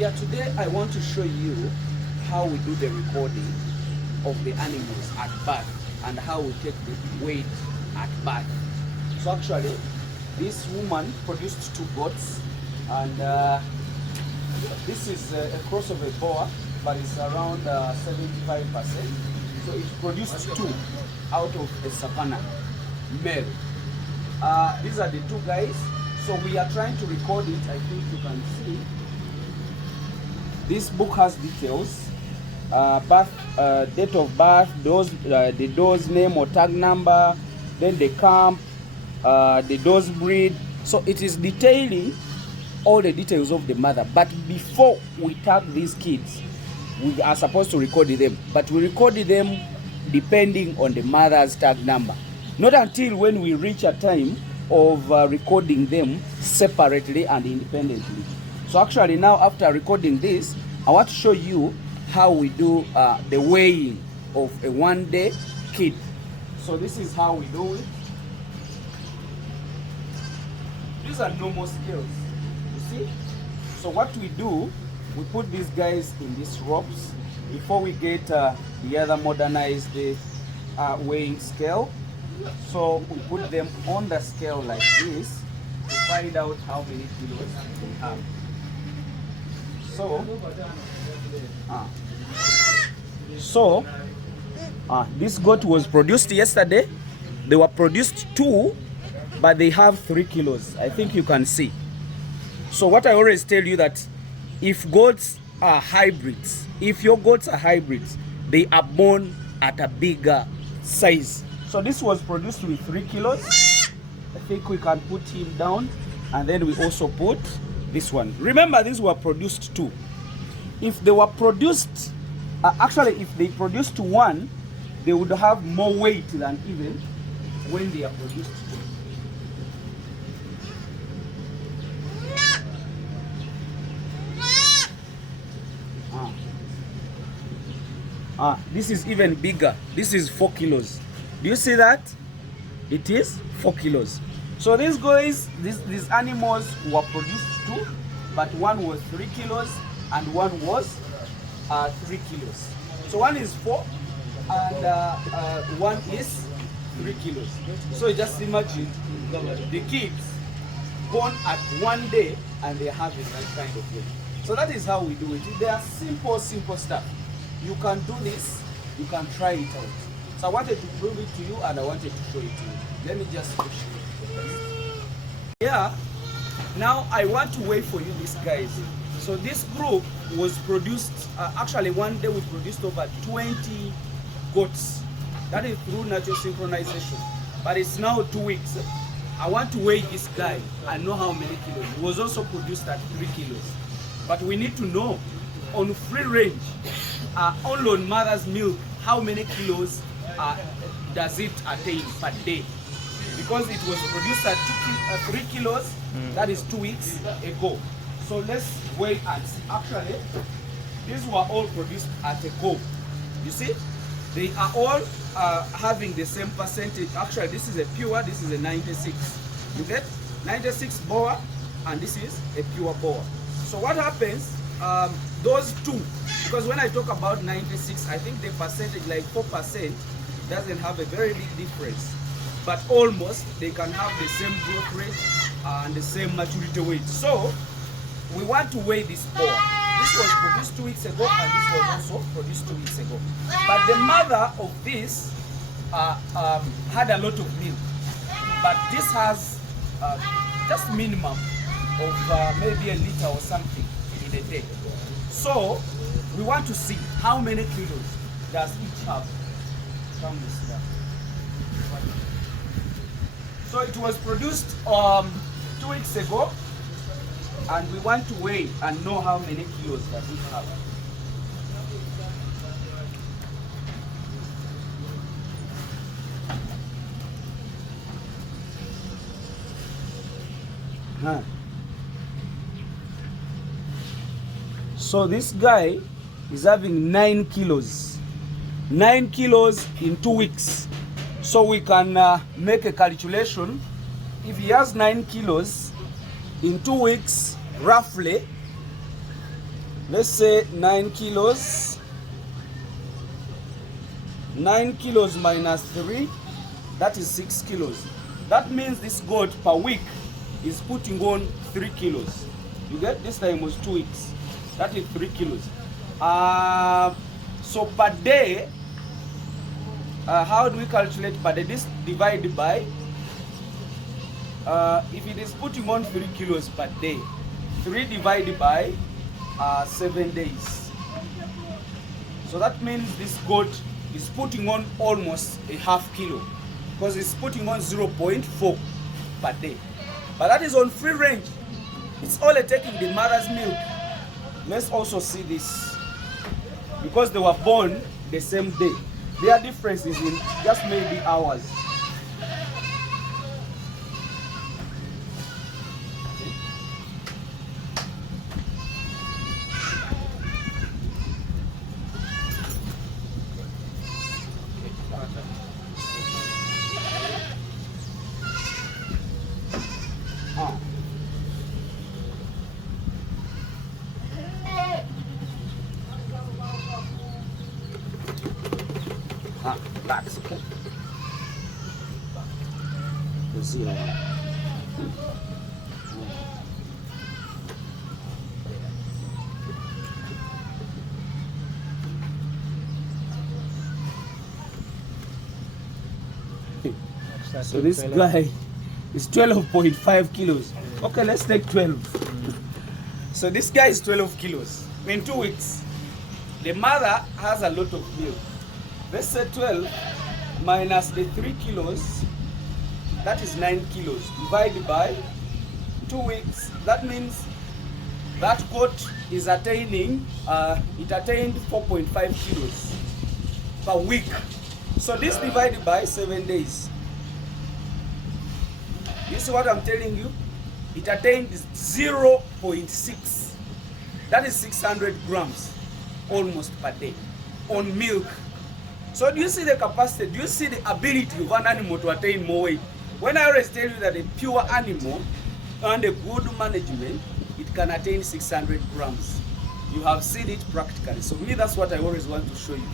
Yeah, today I want to show you how we do the recording of the animals at birth and how we take the weight at birth. So actually, this woman produced 2 goats, and this is a crossover boar, but it's around 75%. So it produced 2 out of a savannah male. These are the 2 guys. So we are trying to record it. I think you can see. This book has details, date of birth, the doe's name or tag number, then the camp, the doe's breed. So it is detailing all the details of the mother. But before we tag these kids, we are supposed to record them. But we record them depending on the mother's tag number. Not until when we reach a time of recording them separately and independently. So actually now, after recording this, I want to show you how we do the weighing of a 1-day kid. So this is how we do it. These are normal scales, you see? So what we do, we put these guys in these ropes before we get the other modernized weighing scale. So we put them on the scale like this to find out how many kilos they have. This goat was produced yesterday. They were produced 2, but they have 3 kilos. I think you can see. So what I always tell you, that if goats are hybrids, if your goats are hybrids, they are born at a bigger size. So this was produced with 3 kilos. I think we can put him down, and then we also put this one. Remember, these were produced 2. If they were produced, actually, if they produced 1, they would have more weight than even when they are produced 2. This is even bigger. This is 4 kilos. Do you see that? It is 4 kilos. So these guys, these animals were produced 2, but one was 3 kilos and one was 3 kilos. So one is 4 and one is 3 kilos. So just imagine the kids born at 1 day and they're having that kind of weight. So that is how we do it. They are simple stuff. You can do this, you can try it out. So I wanted to prove it to you and I wanted to show it to you. Let me just push it. Yeah, now I want to weigh for you these guys. So this group was produced, actually 1 day we produced over 20 goats. That is through natural synchronization. But it's now 2 weeks. I want to weigh this guy and know how many kilos. He was also produced at 3 kilos. But we need to know on free range, only on mother's milk, how many kilos does it attain per day? Because it was produced at 3 kilos, that is 2 weeks ago. So let's weigh and see. Actually, these were all produced at a go. You see, they are all having the same percentage. Actually, this is a pure, this is a 96. You get 96 boar, and this is a pure boar. So what happens? Those 2, because when I talk about 96, I think the percentage, like 4%, doesn't have a very big difference, but almost they can have the same growth rate and the same maturity weight. So we want to weigh this boar. This was produced 2 weeks ago, and this was also produced 2 weeks ago. But the mother of this had a lot of milk, but this has just minimum of maybe a liter or something in a day. So we want to see how many kilos does each have. So it was produced 2 weeks ago, and we want to weigh and know how many kilos does it have. So this guy is having 9 kilos. 9 kilos in 2 weeks. So we can make a calculation. If he has 9 kilos in 2 weeks, roughly, let's say 9 kilos. 9 kilos minus 3, that is 6 kilos. That means this goat per week is putting on 3 kilos. You get? This time was 2 weeks. That is 3 kilos. So per day, how do we calculate per day? This divided by, if it is putting on 3 kilos per day, 3 divided by 7 days. So that means this goat is putting on almost a half kilo, because it's putting on 0.4 per day. But that is on free range. It's only taking the mother's milk. Let's also see this, because they were born the same day. Their difference is in just maybe hours. Relax, okay? You see that? So this guy is 12.5 kilos. Okay, let's take 12. So this guy is 12 kilos. In 2 weeks, the mother has a lot of milk. Let's say 12 minus the 3 kilos, that is 9 kilos, divided by 2 weeks. That means that goat is attaining, it attained 4.5 kilos per week. So this divided by 7 days. You see what I'm telling you? It attained 0.6. That is 600 grams almost per day on milk. So do you see the capacity? Do you see the ability of an animal to attain more weight? When I always tell you that a pure animal and a good management, it can attain 600 grams. You have seen it practically. So me, that's what I always want to show you.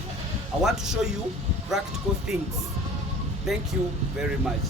I want to show you practical things. Thank you very much.